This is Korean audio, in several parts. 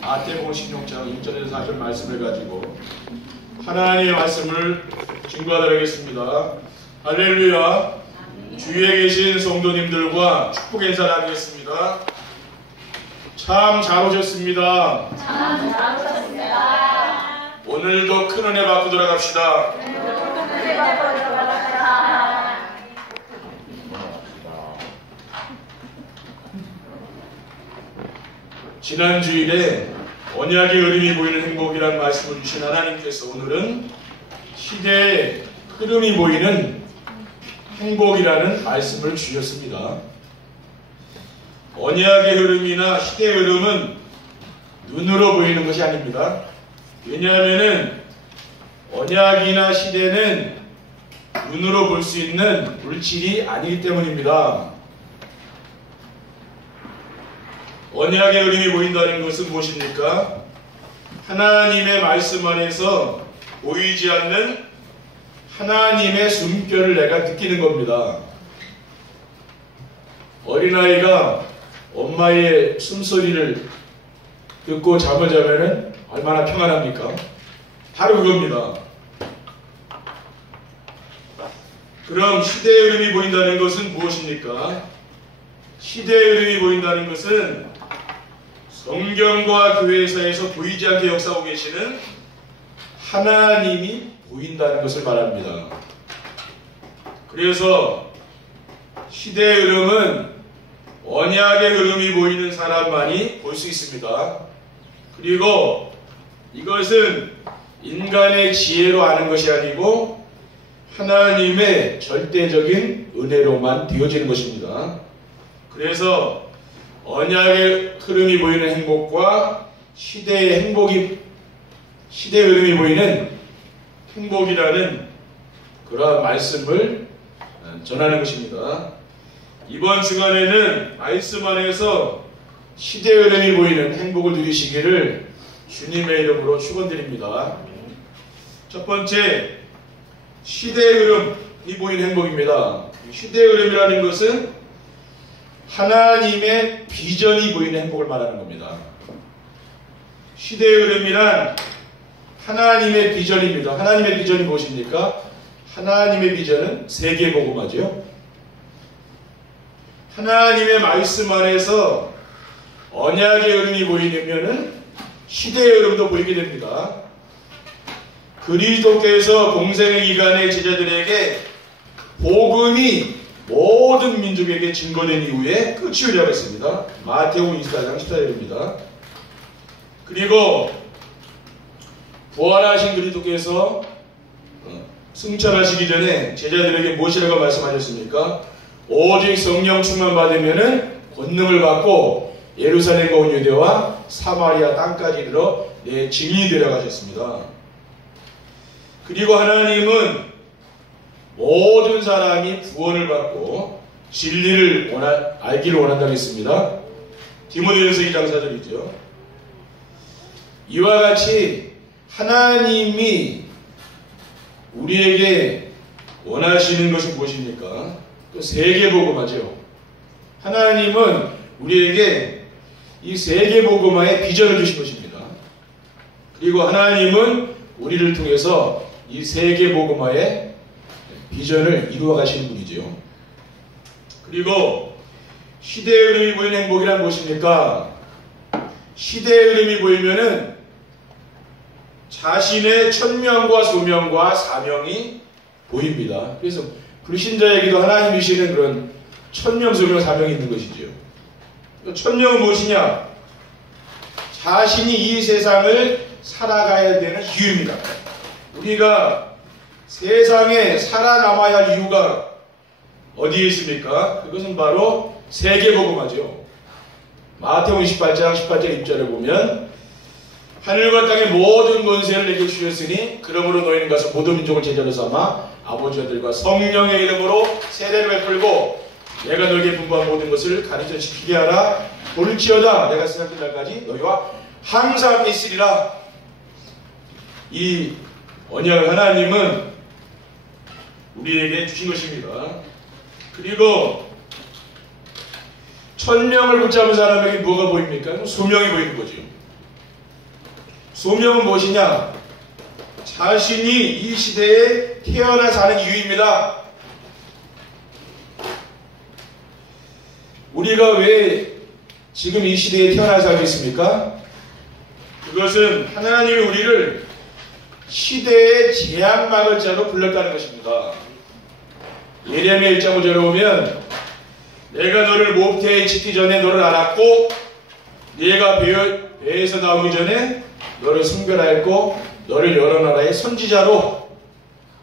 마태복음 16장 1절에서 4절 말씀을 가지고 하나님의 말씀을 증거하도록 하겠습니다. 할렐루야. 주위에 계신 성도님들과 축복 인사를 하겠습니다. 참 잘 오셨습니다. 참 잘 오셨습니다. 오늘도 큰 은혜 받고 돌아갑시다. 지난 주일에 언약의 흐름이 보이는 행복이라는 말씀을 주신 하나님께서 오늘은 시대의 흐름이 보이는 행복이라는 말씀을 주셨습니다. 언약의 흐름이나 시대의 흐름은 눈으로 보이는 것이 아닙니다. 왜냐하면 언약이나 시대는 눈으로 볼 수 있는 물질이 아니기 때문입니다. 언약의 흐름이 보인다는 것은 무엇입니까? 하나님의 말씀 안에서 보이지 않는 하나님의 숨결을 내가 느끼는 겁니다. 어린아이가 엄마의 숨소리를 듣고 잠을 자면 얼마나 평안합니까? 바로 그겁니다. 그럼 시대의 흐름이 보인다는 것은 무엇입니까? 시대의 흐름이 보인다는 것은 성경과 교회사에서 보이지 않게 역사하고 계시는 하나님이 보인다는 것을 말합니다. 그래서 시대의 흐름은 언약의 흐름이 보이는 사람만이 볼 수 있습니다. 그리고 이것은 인간의 지혜로 아는 것이 아니고 하나님의 절대적인 은혜로만 되어지는 것입니다. 그래서 언약의 흐름이 보이는 행복과 시대의 흐름이 보이는 행복이라는 그러한 말씀을 전하는 것입니다. 이번 주간에는 말씀 안에서 시대의 흐름이 보이는 행복을 누리시기를 주님의 이름으로 축원드립니다. 첫 번째, 시대의 흐름이 보이는 행복입니다. 시대의 흐름이라는 것은 하나님의 비전이 보이는 행복을 말하는 겁니다. 시대의 흐름이란 하나님의 비전입니다. 하나님의 비전이 무엇입니까? 하나님의 비전은 세계복음화죠. 하나님의 말씀 안에서 언약의 흐름이 보이려면 시대의 흐름도 보이게 됩니다. 그리스도께서 공생의 기간에 제자들에게 복음이 모든 민족에게 증거된 이후에 끝이 오리라고 했습니다. 마태복음 24장 14절입니다. 그리고 부활하신 그리스도께서 승천하시기 전에 제자들에게 무엇이라고 말씀하셨습니까? 오직 성령 충만 받으면은 권능을 받고 예루살렘과 온 유대와 사마리아 땅까지 이르러 내 증인이 되라고 하셨습니다. 그리고 하나님은 모든 사람이 구원을 받고 진리를 알기를 원한다고 했습니다. 디모데전서 2장 4절이죠. 이와 같이 하나님이 우리에게 원하시는 것이 무엇입니까? 그 세계복음화죠. 하나님은 우리에게 이 세계복음화의 비전을 주신 것입니다. 그리고 하나님은 우리를 통해서 이 세계복음화의 비전을 이루어 가시는 분이죠. 그리고 시대의 흐름이 보이는 행복이란 무엇입니까? 시대의 흐름이 보이면은 자신의 천명과 소명과 사명이 보입니다. 그래서 불신자에게도 하나님이시는 그런 천명, 소명, 사명이 있는 것이죠. 천명은 무엇이냐? 자신이 이 세상을 살아가야 되는 이유입니다. 우리가 세상에 살아남아야 할 이유가 어디에 있습니까? 그것은 바로 세계복음화죠. 마태복음 28장 18절 1절에 보면 하늘과 땅의 모든 권세를 내게 주셨으니 그러므로 너희는 가서 모든 민족을 제자로 삼아 아버지 아들과 성령의 이름으로 세례를 베풀고 내가 너에게 분부한 모든 것을 가르쳐 지키게 하라. 볼지어다 내가 세상 끝날까지 너희와 항상 함께 있으리라. 이 언약을 하나님은 우리에게 주신 것입니다. 그리고 천명을 붙잡은 사람에게 뭐가 보입니까? 소명이 보이는 거죠. 소명은 무엇이냐? 자신이 이 시대에 태어나 사는 이유입니다. 우리가 왜 지금 이 시대에 태어나 살고 있습니까? 그것은 하나님이 우리를 시대의 재앙 막을 자로 불렀다는 것입니다. 예레미야 1장 5절에 보면 내가 너를 모태에 짓기 전에 너를 알았고 네가 배에서 나오기 전에 너를 성별하였고 너를 여러 나라의 선지자로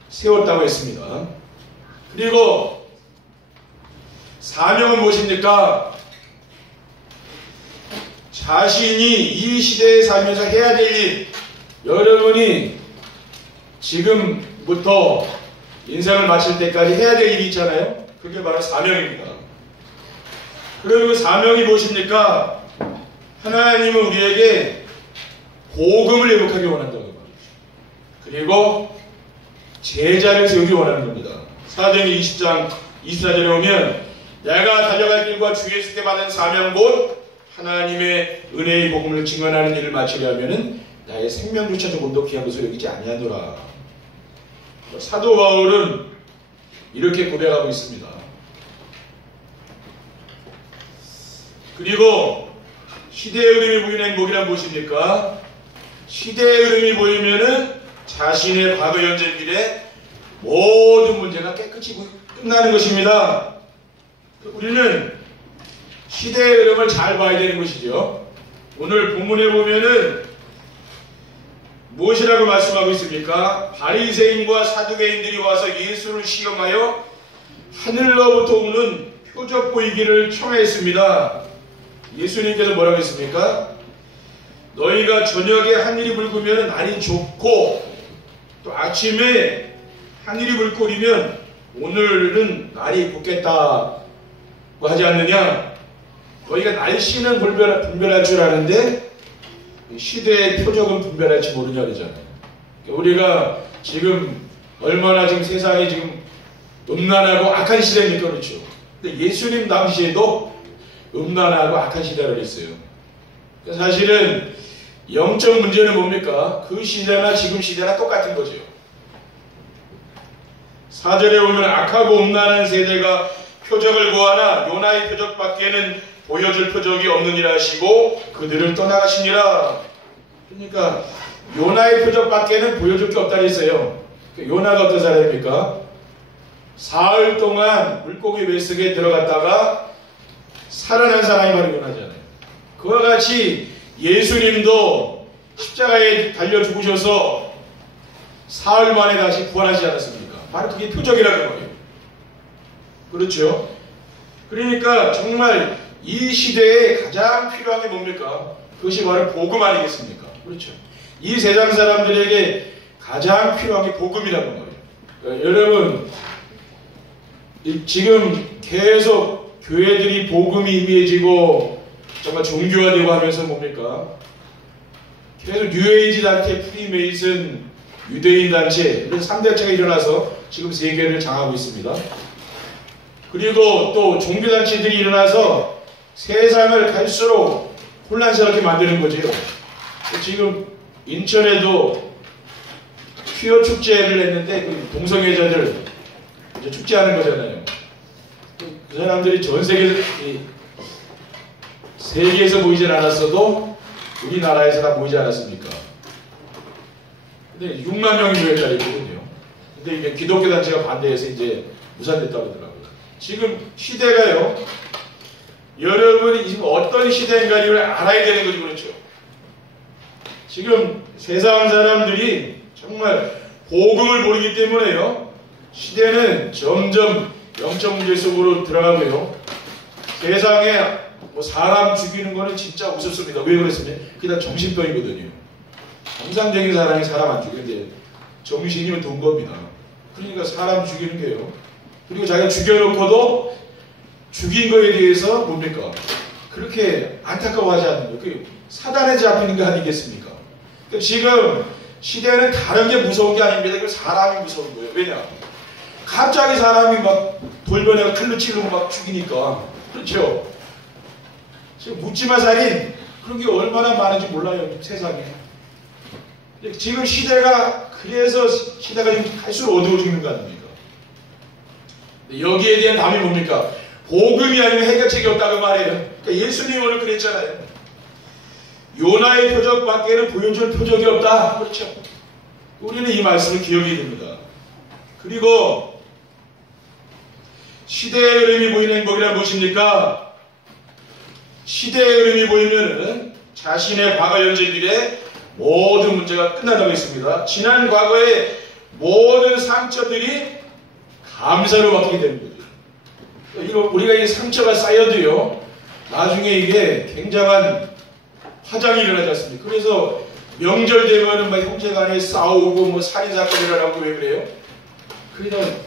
세웠다고 했습니다. 그리고 사명은 무엇입니까? 자신이 이 시대에 살면서 해야 될 일, 여러분이 지금부터 인생을 마칠 때까지 해야 될 일이 있잖아요. 그게 바로 사명입니다. 그리고 그 사명이 무엇입니까? 하나님은 우리에게 복음을 회복하기 원한다는 말이죠. 그리고 제자를 세우기 원하는 겁니다. 사도행전 20장 24절에 오면 내가 달려갈 길과 주 예수께 받은 사명 곧 하나님의 은혜의 복음을 증언하는 일을 마치려면은 나의 생명조차 조금도 귀한 것으로 여기지 아니하노라. 사도 바울은 이렇게 고백하고 있습니다. 그리고 시대의 흐름이 보이는 행복이란 무엇입니까? 시대의 흐름이 보이면은 자신의 과거, 현재, 미래 모든 문제가 깨끗이 끝나는 것입니다. 우리는 시대의 흐름을 잘 봐야 되는 것이죠. 오늘 본문에 보면은 무엇이라고 말씀하고 있습니까? 바리새인과 사두개인들이 와서 예수를 시험하여 하늘로부터 오는 표적 보이기를 청하였습니다. 예수님께서 뭐라고 했습니까? 너희가 저녁에 하늘이 붉으면 날이 좋고 또 아침에 하늘이 붉고리면 오늘은 날이 붓겠다고 하지 않느냐? 너희가 날씨는 분별할 줄 아는데 시대의 표적은 분별할지 모르냐 그러잖아요. 우리가 지금 얼마나 지금 세상이 지금 음란하고 악한 시대입니까? 그렇죠. 근데 예수님 당시에도 음란하고 악한 시대를 했어요. 사실은 영적 문제는 뭡니까? 그 시대나 지금 시대나 똑같은 거죠. 4절에 보면 악하고 음란한 세대가 표적을 구하나 요나의 표적밖에는 보여줄 표적이 없느니라 하시고 그들을 떠나가시니라. 그러니까 요나의 표적밖에는 보여줄 게 없다 했어요. 요나가 어떤 사람입니까? 사흘 동안 물고기 뱃속에 들어갔다가 살아난 사람이 바로 요나잖아요. 그와 같이 예수님도 십자가에 달려 죽으셔서 사흘 만에 다시 부활하지 않았습니까? 바로 그게 표적이라는 거예요. 그렇죠? 그러니까 정말 이 시대에 가장 필요한 게 뭡니까? 그것이 바로 복음 아니겠습니까? 그렇죠. 이 세상 사람들에게 가장 필요한 게 복음이라는 거예요. 그러니까 여러분 지금 계속 교회들이 복음이 희미해지고 정말 종교화되고 하면서 뭡니까? 계속 뉴에이지 단체, 프리메이슨, 유대인 단체 이런 3대체가 일어나서 지금 세계를 장하고 있습니다. 그리고 또 종교단체들이 일어나서 세상을 갈수록 혼란스럽게 만드는 거죠. 지금 인천에도 퀴어 축제를 했는데 그 동성애자들 이제 축제하는 거잖아요. 그 사람들이 전 세계에서 모이질 않았어도 우리나라에서 다 모이지 않았습니까? 근데 6만 명이 모였다고 했거든요. 근데 이게 기독교 단체가 반대해서 이제 무산됐다고 하더라고요. 지금 시대가요, 여러분이 지금 어떤 시대인가를 알아야 되는 거죠. 그렇죠? 지금 세상 사람들이 정말 복음을 모르기 때문에요, 시대는 점점 영적 문제 속으로 들어가고요. 세상에 뭐 사람 죽이는 거는 진짜 우습습니다. 왜 그랬습니까? 그게 다 정신병이거든요. 정상적인 사람이 사람 안 죽이는데 정신이면 돈 겁니다. 그러니까 사람 죽이는 게요. 그리고 자기가 죽여놓고도 죽인 거에 대해서 뭡니까? 그렇게 안타까워하지 않는 거예요. 그게 사단에 잡히는 거 아니겠습니까? 그러니까 지금 시대는 다른 게 무서운 게 아닙니다. 그 사람이 무서운 거예요. 왜냐? 갑자기 사람이 막 돌변해가 칼로 찌르고 막 죽이니까. 그렇죠? 지금 묻지마 살인 그런 게 얼마나 많은지 몰라요. 세상에. 지금 시대가 그래서 시대가 갈수록 어두워 죽는 거 아닙니까? 여기에 대한 답이 뭡니까? 복음이 아니면 해결책이 없다고 말해요. 그러니까 예수님이 오늘 그랬잖아요. 요나의 표적 밖에는 보여줄 표적이 없다. 그렇죠. 우리는 이 말씀을 기억해야 됩니다. 그리고 시대의 흐름이 보이는 행복이란 무엇입니까? 시대의 흐름이 보이면은 자신의 과거, 현재, 미래 모든 문제가 끝나다고 했습니다. 지난 과거의 모든 상처들이 감사로 바뀌게 되는 거죠. 우리가 이 상처가 쌓여도요, 나중에 이게 굉장한 화장이 일어나지 않습니까? 그래서 명절 되면은 막 형제 간에 싸우고 뭐 살인사건이 일어나고 왜 그래요? 그냥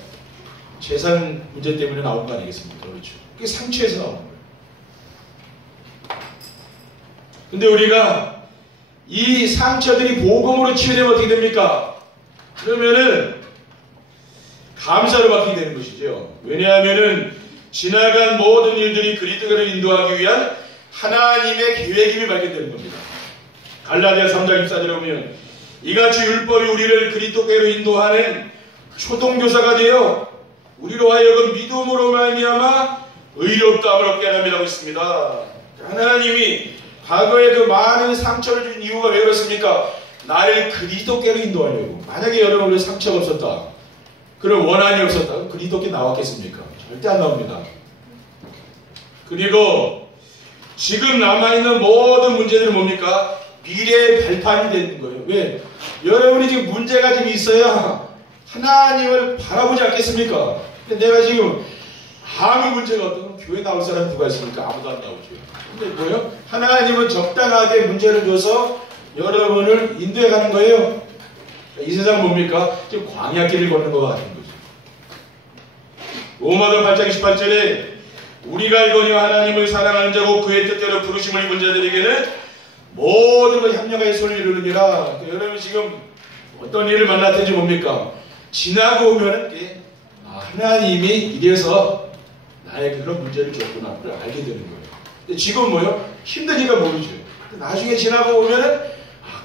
재산 문제 때문에 나온 거 아니겠습니까? 그렇죠. 그게 상처에서 나오는 거예요. 근데 우리가 이 상처들이 복음으로 치유되면 어떻게 됩니까? 그러면은 감사로 바뀌게 되는 것이죠. 왜냐하면은 지나간 모든 일들이 그리스도를 인도하기 위한 하나님의 계획임이 발견되는 겁니다. 갈라디아 3장 24절에 보면 이같이 율법이 우리를 그리스도께로 인도하는 초동교사가 되어 우리로 하여금 믿음으로 말미암아 의롭다함을 얻게 하느니라고 있습니다. 하나님이 과거에 그 많은 상처를 준 이유가 왜 그렇습니까? 나를 그리스도께로 인도하려고. 만약에 여러분의 상처가 없었다, 그런 원한이 없었다, 그리스도께 나왔겠습니까? 절대 안 나옵니다. 그리고 지금 남아있는 모든 문제들은 뭡니까? 미래의 발판이 되는 거예요. 왜? 여러분이 지금 문제가 좀 있어야 하나님을 바라보지 않겠습니까? 근데 내가 지금 아무 문제가 없다면 교회 나올 사람이 누가 있습니까? 아무도 안 나오죠. 근데 뭐예요? 하나님은 적당하게 문제를 줘서 여러분을 인도해 가는 거예요. 이 세상 뭡니까? 지금 광야길을 걷는 것 같은 거죠. 로마서 8장 28절에 우리가 알거니와 하나님을 사랑하는 자고 그의 뜻대로 부르심을 입은 자들에게는 모든 것 협력하여 손을 이루느니라. 여러분 지금 어떤 일을 만났든지 뭡니까? 지나고 오면은 하나님이 이래서 나에게 그런 문제를 줬구나 그걸 알게 되는 거예요. 근데 지금 뭐요? 힘드니까 모르죠. 나중에 지나고 오면은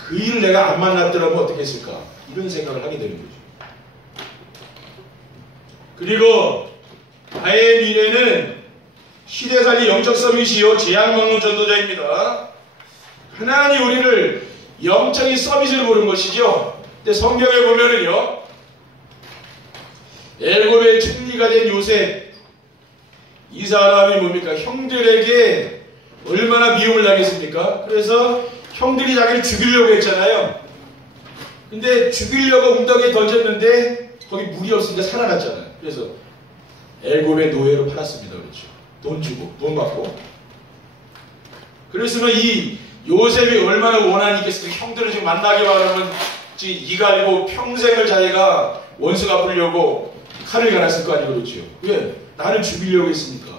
그 일을 내가 안 만났더라면 어떻게 했을까? 이런 생각을 하게 되는 거죠. 그리고 나의 미래는 시대살리 영적 서밋이요 재앙 막는 전도자입니다. 하나님 우리를 영적인 서밋으로 보는 것이죠. 근데 성경에 보면은요, 애굽의 총리가 된 요셉, 이 사람이 뭡니까? 형들에게 얼마나 미움을 당했습니까? 그래서 형들이 자기를 죽이려고 했잖아요. 근데 죽이려고 웅덩이에 던졌는데 거기 물이 없으니까 살아났잖아요. 그래서 애굽의 노예로 팔았습니다. 그렇죠. 돈 주고, 돈 받고. 그랬으면 이 요셉이 얼마나 원한이 있겠습니까? 형들을 지금 만나게 바라면 지금 이 갈고 평생을 자기가 원수 갚으려고 칼을 갈았을 거 아니에요. 그렇죠. 왜? 나를 죽이려고 했으니까.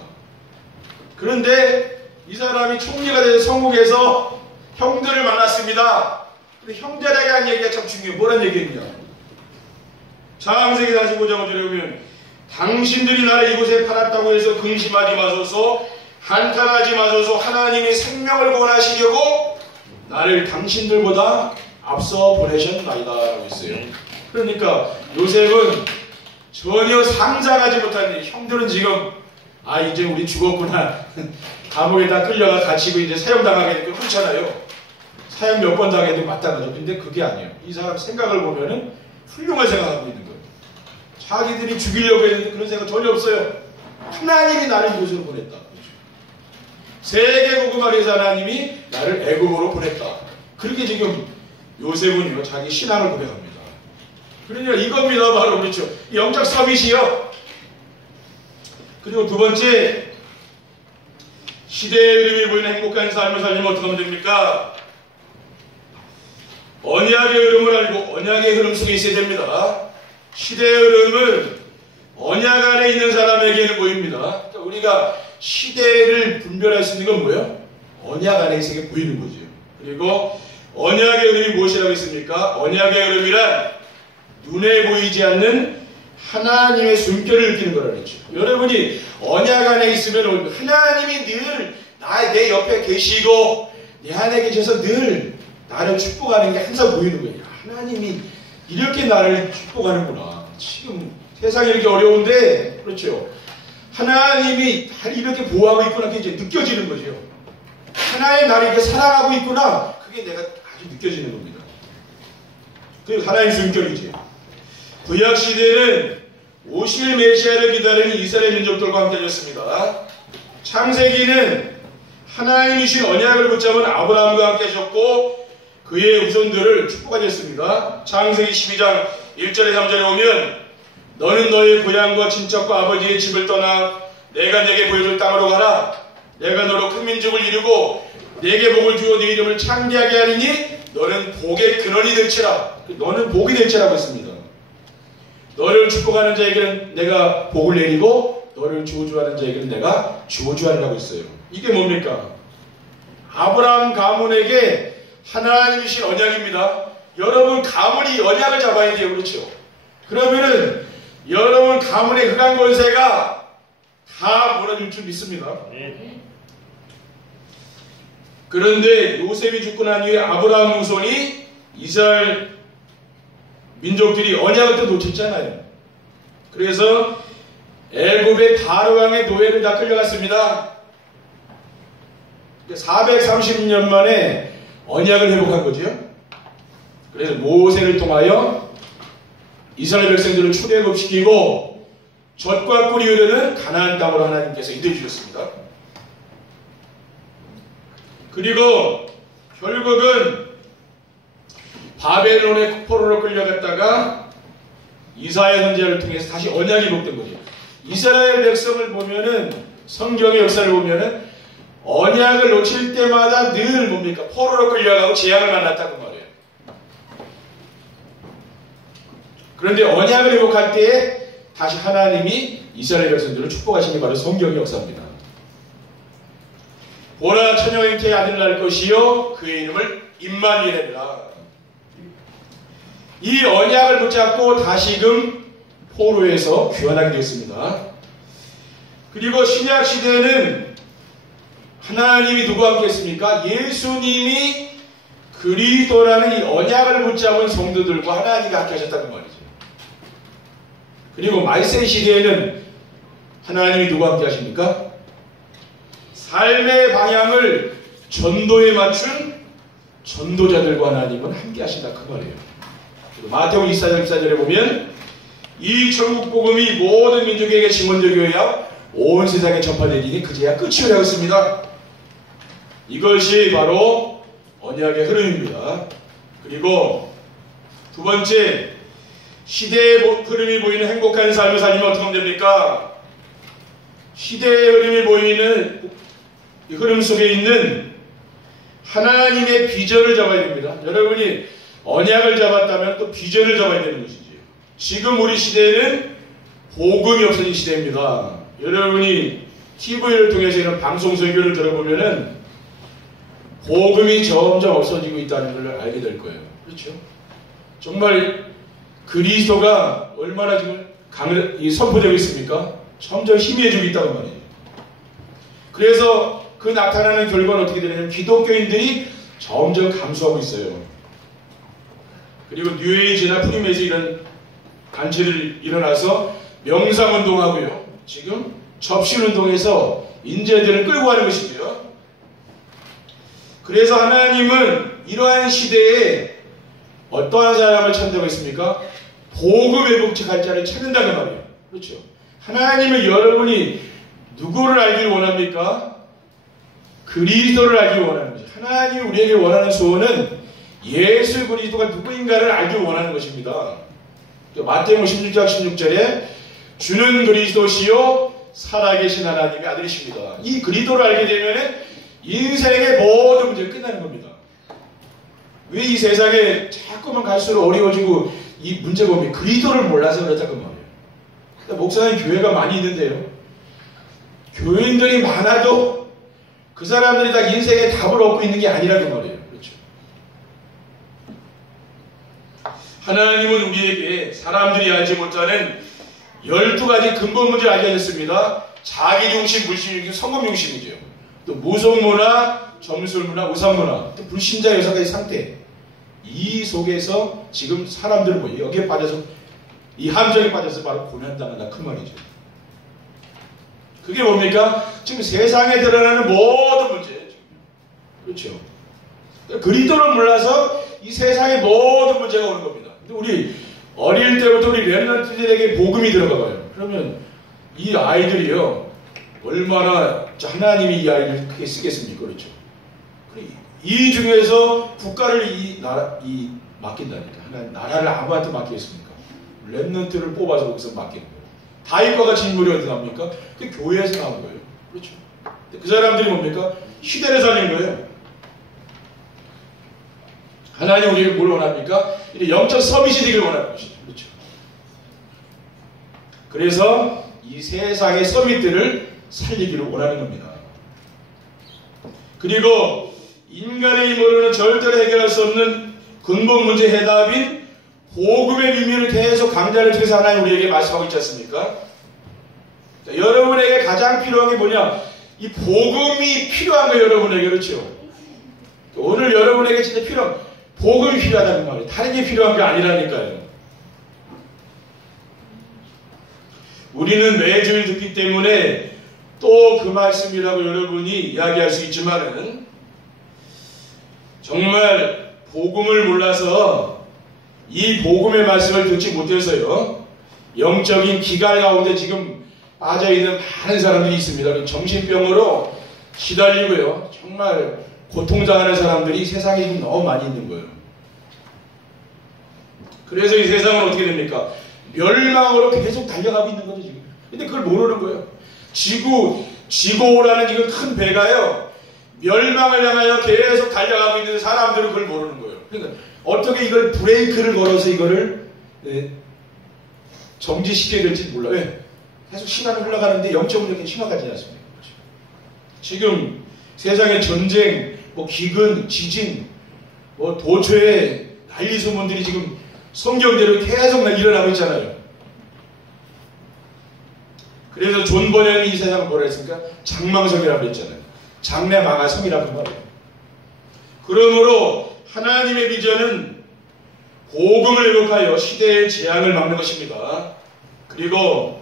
그런데 이 사람이 총리가 돼서 성국에서 형들을 만났습니다. 근데 형제에게 한 얘기가 참 중요해요. 뭐란 얘기했냐? 창세기 45장 5절에 보면 당신들이 나를 이곳에 팔았다고 해서 근심하지 마소서, 한탄하지 마소서. 하나님이 생명을 구원하시려고 나를 당신들보다 앞서 보내셨나이다 라고 했어요. 그러니까 요셉은 전혀 상상하지 못한 일. 형들은 지금 이제 우리 죽었구나. 감옥에다 끌려가 갇히고 이제 사형당하게 되고 그렇잖아요. 사형 몇 번 당해도 마땅하죠. 근데 그게 아니에요. 이 사람 생각을 보면은 훌륭한 생각하고 있는 거예요. 자기들이 죽이려고 했는데 그런 생각 전혀 없어요. 하나님이 나를 이곳으로 보냈다. 그렇죠. 세계 복음을 위해서 하나님이 나를 애굽으로 보냈다. 그렇게 지금 요셉은요 자기 신앙을 고백합니다. 그러니까 이겁니다. 바로 그렇죠. 영적 서밋이요. 그리고 두 번째, 시대의 흐름이 보이는 행복한 삶을 살려면 어떻게 하면 됩니까? 언약의 흐름을 알고 언약의 흐름 속에 있어야 됩니다. 시대의 흐름은 언약 안에 있는 사람에게는 보입니다. 그러니까 우리가 시대를 분별할 수 있는 건 뭐예요? 언약 안에 있게 보이는 거죠. 그리고 언약의 흐름이 무엇이라고 했습니까? 언약의 흐름이란 눈에 보이지 않는 하나님의 숨결을 느끼는 거라고 그랬죠. 여러분이 언약 안에 있으면 하나님이 늘 내 옆에 계시고 내 안에 계셔서 늘 나를 축복하는 게 항상 보이는 거예요. 하나님이 이렇게 나를 축복하는구나. 지금 세상이 이렇게 어려운데, 그렇죠. 하나님이 나를 이렇게 보호하고 있구나. 그게 이제 느껴지는 거죠. 하나의 나를 이렇게 사랑하고 있구나. 그게 내가 아주 느껴지는 겁니다. 그게 하나님의 성격이죠. 구약 시대에는 오실 메시아를 기다리는 이스라엘 민족들과 함께하셨습니다. 창세기는 하나님이신 언약을 붙잡은 아브라함과 함께 하셨고 그의 후손들을 축복하셨습니다. 창세기 12장 1절에 3절에 보면 너는 너의 고향과 친척과 아버지의 집을 떠나 내가 내게 보여줄 땅으로 가라. 내가 너로 큰 민족을 이루고 내게 복을 주어 네 이름을 창대하게 하리니 너는 복의 근원이 될지라. 너는 복이 될지라고 했습니다. 너를 축복하는 자에게는 내가 복을 내리고 너를 저주하는 자에게는 내가 저주하리라고 했어요. 이게 뭡니까? 아브라함 가문에게 하나님이신 언약입니다. 여러분 가문이 언약을 잡아야 돼요. 그렇죠? 그러면은 여러분 가문의 흑암 권세가 다 무너질 줄 믿습니다. 그런데 요셉이 죽고 난 후에 아브라함 후손이 이스라엘 민족들이 언약을 또 놓쳤잖아요. 그래서 애굽의 바로 왕의 노예를 다 끌려갔습니다. 430년 만에 언약을 회복한 거죠. 그래서 모세를 통하여 이스라엘 백성들을 출애굽시키고 젖과 꿀이 흐르는 가나안 땅으로 하나님께서 인도해 주셨습니다. 그리고 결국은 바벨론의 포로로 끌려갔다가 이사야 선지자를 통해서 다시 언약이 회복된 거죠. 이스라엘 백성을 보면은 성경의 역사를 보면은 언약을 놓칠 때마다 늘 뭡니까? 포로로 끌려가고 재앙을 만났다고 말이에요. 그런데 언약을 회복할 때에 다시 하나님이 이스라엘 백성들을 축복하신 게 바로 성경의 역사입니다. 보라 처녀인태의 아들 낳을 것이요 그의 이름을 임마누엘이라. 이 언약을 붙잡고 다시금 포로에서 귀환하게 되었습니다. 그리고 신약 시대에는 하나님이 누구와 함께 했습니까? 예수님이 그리스도라는 이 언약을 붙잡은 성도들과 하나님과 함께 하셨다는 말이죠. 그리고 말세 시대에는 하나님이 누구와 함께 하십니까? 삶의 방향을 전도에 맞춘 전도자들과 하나님은 함께 하신다 그 말이에요. 마태복음 24장 14절에 보면 이 천국 복음이 모든 민족에게 증언되어야 온 세상에 전파되리니 그제야 끝이라 했습니다. 이것이 바로 언약의 흐름입니다. 그리고 두 번째, 시대의 흐름이 보이는 행복한 삶을 살면 어떻게 하면 됩니까? 시대의 흐름이 보이는 이 흐름 속에 있는 하나님의 비전을 잡아야 됩니다. 여러분이 언약을 잡았다면 또 비전을 잡아야 되는 것이지. 지금 우리 시대에는 복음이 없어진 시대입니다. 여러분이 TV를 통해서 이런 방송 설교를 들어보면은 복음이 점점 없어지고 있다는 걸 알게 될 거예요. 그렇죠? 정말 그리스도가 얼마나 지금 선포되고 있습니까? 점점 희미해지고 있다고 말이에요. 그래서 그 나타나는 결과는 어떻게 되냐면 기독교인들이 점점 감소하고 있어요. 그리고 뉴에이지나 프리메이즈 이런 단체들이 일어나서 명상운동하고요. 지금 접신운동에서 인재들을 끌고 가는 것이고요. 그래서 하나님은 이러한 시대에 어떠한 사람을 찾는다고 했습니까? 복음의 복직할 자를 찾는다는 말이에요. 그렇죠? 하나님은 여러분이 누구를 알기를 원합니까? 그리스도를 알기를 원하는 거죠. 하나님이 우리에게 원하는 소원은 예수 그리스도가 누구인가를 알기를 원하는 것입니다. 마태복음 16장 16절에 주는 그리스도시요 살아계신 하나님의 아들이십니다. 이 그리스도를 알게 되면 인생의 모든 문제가 끝나는 겁니다. 왜 이 세상에 자꾸만 갈수록 어려워지고 이 문제가 오면 그리스도를 몰라서 그렇다고 말이에요. 목사님 교회가 많이 있는데요. 교인들이 많아도 그 사람들이 다 인생의 답을 얻고 있는 게 아니라고 말이에요. 그렇죠? 하나님은 우리에게 사람들이 알지 못하는 12가지 근본 문제를 알려줬습니다. 자기중심, 물심중심, 성금중심이죠. 또 무속문화, 점술문화, 우상문화, 또 불신자 여섯 가지 상태. 이 속에서 지금 사람들은 뭐 여기에 빠져서 이 함정에 빠져서 바로 고난당한다 그 말이죠. 그게 뭡니까? 지금 세상에 드러나는 모든 문제. 그렇죠. 그리스도를 몰라서 이 세상의 모든 문제가 오는 겁니다. 근데 우리 어릴 때부터 우리 렘넌트들에게 복음이 들어가봐요. 그러면 이 아이들이요 얼마나 하나님이 이 아이를 크게 쓰겠습니까? 그렇죠. 이 중에서 국가를 이 맡긴다니까. 나라를 아무한테 맡기겠습니까? 렘넌트를 뽑아서 거기서 맡기는 거예요. 다윗과 같이 인물이 어디서 나옵니까? 그 교회에서 나온 거예요. 그렇죠. 그 사람들이 뭡니까? 시대를 살린 거예요. 하나님 우리를 뭘 원합니까? 영적 서밋이 되길 원하는 것이죠. 그렇죠. 그래서 이 세상의 서밋들을 살리기를 원하는 겁니다. 그리고 인간의 힘으로는 절대로 해결할 수 없는 근본 문제 해답인 복음의 비밀을 계속 강좌를 통해서 하나님 우리에게 말씀하고 있지 않습니까? 자, 여러분에게 가장 필요한 게 뭐냐? 이 복음이 필요한 거예요, 여러분에게. 그렇죠? 오늘 여러분에게 진짜 필요한 복음이 필요하다는 말이에요. 다른 게 필요한 게 아니라니까요. 우리는 매주일 듣기 때문에 또 그 말씀이라고 여러분이 이야기할 수 있지만은 정말 복음을 몰라서 이 복음의 말씀을 듣지 못해서요 영적인 기갈 가운데 지금 빠져있는 많은 사람들이 있습니다. 정신병으로 시달리고요 정말 고통당하는 사람들이 세상에 지금 너무 많이 있는 거예요. 그래서 이 세상은 어떻게 됩니까? 멸망으로 계속 달려가고 있는 거죠 지금. 근데 그걸 모르는 거예요. 지고라는 지금 큰 배가요 멸망을 향하여 계속 달려가고 있는 사람들은 그걸 모르는 거예요. 그러니까 어떻게 이걸 브레이크를 걸어서 이거를 정지시켜야 될지 몰라요. 왜? 계속 시간은 흘러가는데 영적으로 이렇게 심각하지 않습니까? 지금 세상의 전쟁, 기근, 지진, 도처에 난리 소문들이 지금 성경대로 계속 일어나고 있잖아요. 그래서 존 번연이 이 세상을 뭐라 했습니까? 장망성이라고 했잖아요. 장래망하성이라고 말해요. 그러므로 하나님의 비전은 복음을 회복하여 시대의 재앙을 막는 것입니다. 그리고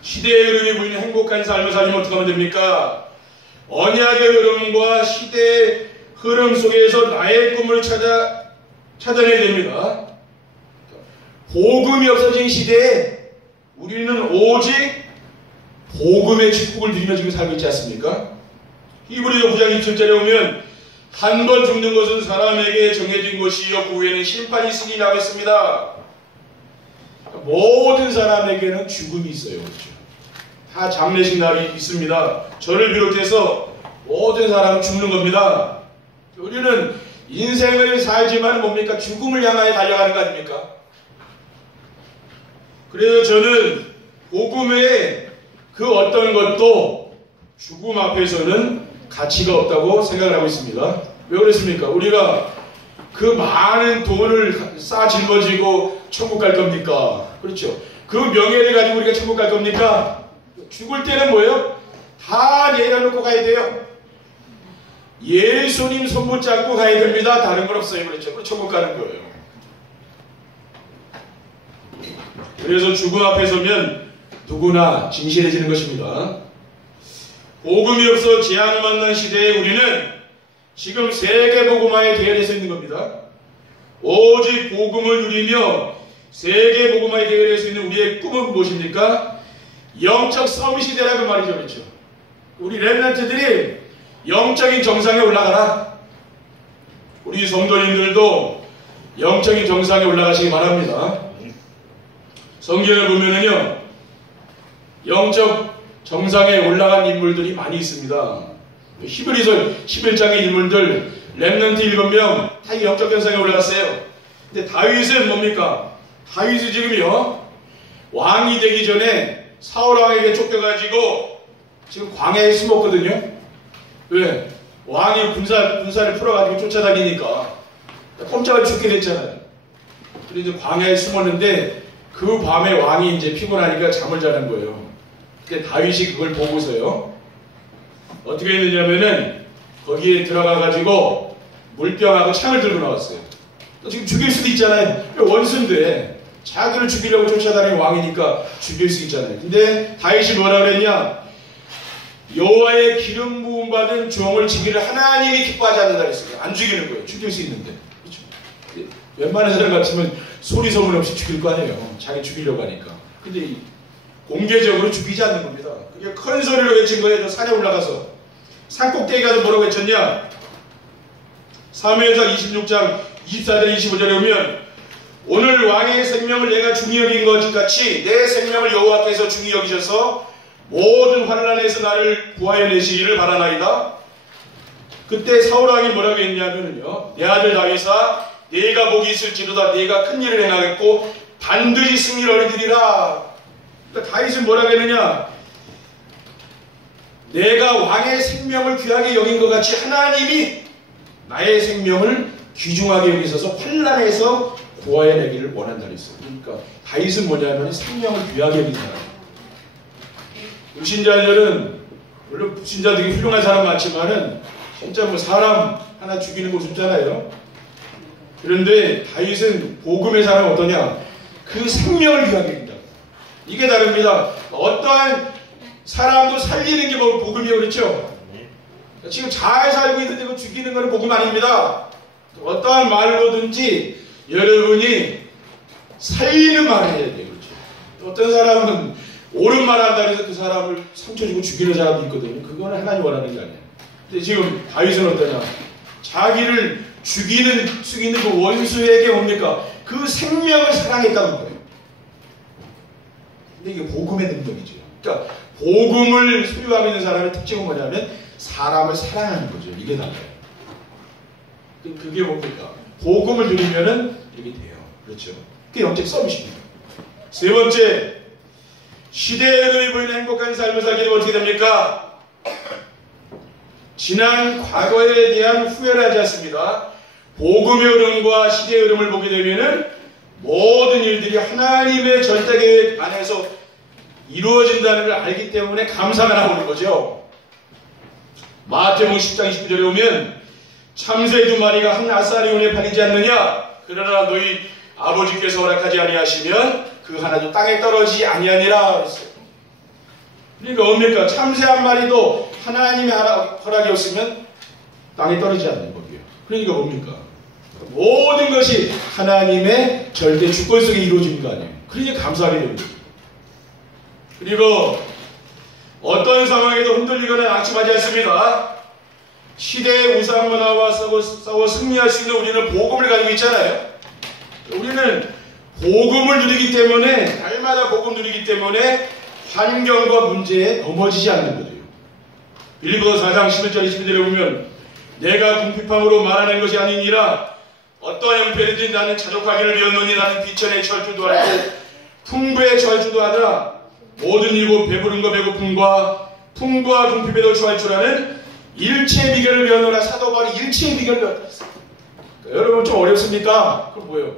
시대의 흐름이 보이는 행복한 삶을 살려면 어떻게 하면 됩니까? 언약의 흐름과 시대의 흐름 속에서 나의 꿈을 찾아내야 됩니다. 복음이 없어진 시대에 우리는 오직 복음의 축복을 누리며 지금 살고 있지 않습니까? 히브리서 9장 27절에 오면 한 번 죽는 것은 사람에게 정해진 것이요 그 후에는 심판이 있으리라고 했습니다. 모든 사람에게는 죽음이 있어요. 그렇죠? 다 장례식 날이 있습니다. 저를 비롯해서 모든 사람은 죽는 겁니다. 우리는 인생을 살지만 뭡니까? 죽음을 향하여 달려가는 거 아닙니까? 그래서 저는 복음의 그 어떤 것도 죽음 앞에서는 가치가 없다고 생각을 하고 있습니다. 왜 그렇습니까? 우리가 그 많은 돈을 쌓아 짊어지고 천국 갈 겁니까? 그렇죠. 그 명예를 가지고 우리가 천국 갈 겁니까? 죽을 때는 뭐예요? 다 내려놓고 가야 돼요. 예수님 손 붙잡고 가야 됩니다. 다른 건 없어요. 그렇죠. 천국 가는 거예요. 그래서 죽음 앞에 서면 누구나 진실해지는 것입니다. 복음이 없어 재앙을 만난 시대에 우리는 지금 세계복음화에 계열해서 있는 겁니다. 오직 복음을 누리며 세계복음화에 계열할 수 있는 우리의 꿈은 무엇입니까? 영적 서밋이 되라고 말이죠. 그렇죠. 우리 렘넌트들이 영적인 정상에 올라가라. 우리 성도님들도 영적인 정상에 올라가시기 바랍니다. 성경을 보면은요 영적 정상에 올라간 인물들이 많이 있습니다. 히브리서 11장의 인물들 렘넌트 7명 다 영적 정상에 올라갔어요. 근데 다윗은 뭡니까? 다윗이 지금요 왕이 되기 전에 사울 왕에게 쫓겨가지고 지금 광야에 숨었거든요. 왜? 왕이 군사를 풀어가지고 쫓아다니니까 꼼짝을 죽게 됐잖아요. 그래서 광야에 숨었는데 그 밤에 왕이 이제 피곤하니까 잠을 자는 거예요. 근데 다윗이 그걸 보고서요 어떻게 했느냐면은 거기에 들어가가지고 물병하고 창을 들고 나왔어요. 또 지금 죽일 수도 있잖아요. 원수인데 자기를 죽이려고 쫓아다니는 왕이니까 죽일 수 있잖아요. 근데 다윗이 뭐라 그랬냐? 여호와의 기름 부음 받은 종을 죽이를 하나님이 기뻐하지 않는다 그랬어요. 안 죽이는 거예요. 죽일 수 있는데. 그렇죠? 웬만한 사람 같으면 소리 소문 없이 죽일 거 아니에요. 자기 죽이려고 하니까. 근데 공개적으로 죽이지 않는 겁니다. 그게 큰 소리로 외친 거예요. 저 산에 올라가서. 산꼭대기 가서 뭐라고 외쳤냐? 사무엘상 26장 24절 25절에 오면 오늘 왕의 생명을 내가 중히 여긴 것 같이 내 생명을 여호와께서 중히 여기셔서 모든 환난에서 나를 구하여 내시기를 바라나이다. 그때 사울왕이 뭐라고 했냐면요, 내 아들 다윗아, 네가 복이 있을지로다. 네가 큰 일을 행하겠고 반드시 승리를 얻으리라. 그러니까 다윗은 뭐라고 했느냐? 내가 왕의 생명을 귀하게 여긴 것 같이 하나님이 나의 생명을 귀중하게 여기셔서 환난에서 구하여 내기를 원한다 그랬어요. 그러니까 다윗은 뭐냐면 생명을 귀하게 여긴 사람. 불신자들은 물론 불신자들이 훌륭한 사람 많지만은 진짜 뭐 사람 하나 죽이는 거 쉽잖아요. 그런데 다윗은 복음의 사람은 어떠냐? 그 생명을 귀하게 여긴다. 이게 다릅니다. 어떠한 사람도 살리는 게 뭐 복음이에요, 그렇죠? 지금 잘 살고 있는데 그 죽이는 건 복음 아닙니다. 어떠한 말로든지 여러분이 살리는 말을 해야 돼요, 그렇죠? 어떤 사람은 옳은 말 한다 해서 그 사람을 상처 주고 죽이는 사람도 있거든요. 그거는 하나님 원하는 게 아니에요. 근데 지금 다윗은 어떠냐? 자기를 죽이는 그 원수에게 뭡니까? 그 생명을 사랑했다는 거예요. 근데 이게 복음의 능력이죠. 그러니까 복음을 소유하고 있는 사람의 특징은 뭐냐면 사람을 사랑하는 거죠. 이게 달라요. 그게 뭡니까? 복음을 누리면은 이게 돼요. 그렇죠? 그게 영적 서밋입니다. 세 번째, 시대의 흐름이 보이는 행복한 삶을 살게 되면 어떻게 됩니까? 지난 과거에 대한 후회를 하지 않습니다. 복음의 흐름과 시대의 흐름을 보게 되면은 모든 일들이 하나님의 절대 계획 안에서 이루어진다는 걸 알기 때문에 감사가 나오는 거죠. 마태복음 10장 29절에 오면 참새 두 마리가 한 아사리온에 팔리지 않느냐? 그러나 너희 아버지께서 허락하지 아니하시면 그 하나도 땅에 떨어지지 아니하니라 그랬어요. 그러니까 뭡니까? 참새 한 마리도 하나님의 허락이 없으면 땅에 떨어지지 않는 거예요. 그러니까 뭡니까? 모든 것이 하나님의 절대 주권 속에 이루어지는 거 아니에요. 그러니까 감사하게 됩니다. 그리고 어떤 상황에도 흔들리거나 낙심하지 않습니다. 시대의 우상 문화와 싸워 승리할 수 있는 우리는 복음을 가지고 있잖아요. 우리는 복음을 누리기 때문에, 날마다 복음 누리기 때문에 환경과 문제에 넘어지지 않는 거예요. 빌립보서 4장 11절 22절에 보면 내가 궁핍함으로 말하는 것이 아니니라 어떠한 형편이든 나는 자족하기를 배웠노니 나는 비천의 철주도 하고 풍부의 철주도 하더라. 모든 일곱 배부름과 배고픔과 풍부와 궁핍에도 처할 줄 아는 일체의 비결을 배웠노라. 사도 바울이 일체의 비결을 배웠다. 그러니까 여러분 좀 어렵습니까? 그럼 뭐예요?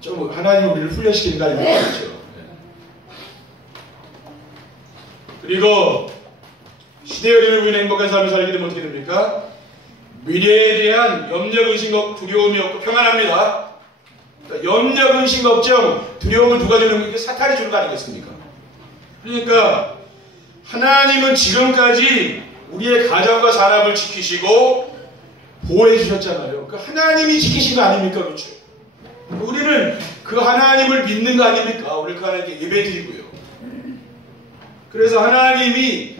좀 하나님 우리를 훈련시키는 거 아닙니까? 그렇죠. 네. 그리고 시대의 흐름을 보이는 행복한 삶을 살게 되면 어떻게 됩니까? 미래에 대한 염려, 근심, 두려움이 없고 평안합니다. 그러니까 염려, 근심, 걱정, 두려움을 누가 주는 게 사탄이 주는 거 아니겠습니까? 그러니까 하나님은 지금까지 우리의 가정과 산업을 지키시고 보호해 주셨잖아요. 그 하나님이 지키신 거 아닙니까? 그렇죠? 우리는 그 하나님을 믿는 거 아닙니까? 우리 그 하나님께 예배드리고요. 그래서 하나님이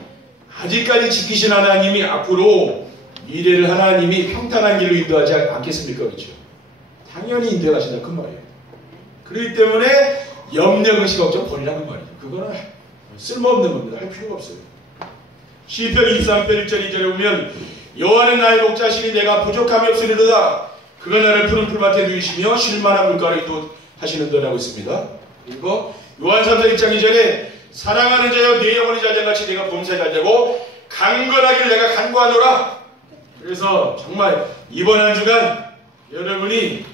아직까지 지키신 하나님이 앞으로 미래를 하나님이 평탄한 길로 인도하지 않겠습니까? 그렇죠? 당연히 인도하신다 그 말이에요. 그렇기 때문에 염려, 근심, 걱정 버리라는 말이에요. 그거는 쓸모없는 겁니다. 할 필요가 없어요. 시편 23편 1절 2절에 보면 여호와는 나의 목자시니 내가 부족함이 없으리로다. 그가 나를 푸른 풀밭에 누이시며 쉴만한 물가를 인도하시는도라고 있습니다. 그리고 요한 3서 1장 2절에 사랑하는 자여 내 영혼이 잘된같이 내가 범사 잘되고 강건하기를 내가 간구하노라. 그래서 정말 이번 한 주간 여러분이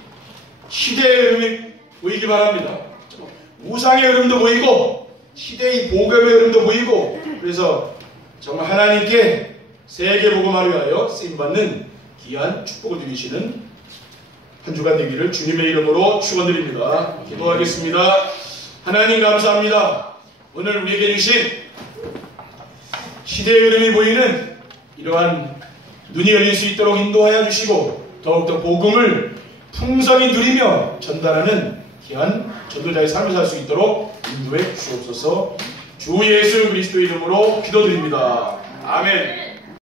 시대의 흐름이 보이기 바랍니다. 우상의 흐름도 보이고 시대의 복음의 흐름도 보이고, 그래서 정말 하나님께 세계복음화를 위하여 쓰임받는 귀한 축복을 누리시는 한 주간 되기를 주님의 이름으로 축원드립니다. 기도하겠습니다. 하나님 감사합니다. 오늘 우리에게 주신 시대의 흐름이 보이는 이러한 눈이 열릴 수 있도록 인도하여 주시고 더욱더 복음을 풍성히 누리며 전달하는 귀한 전도자의 삶을 살 수 있도록 인도해 주옵소서. 주 예수 그리스도의 이름으로 기도드립니다. 아멘.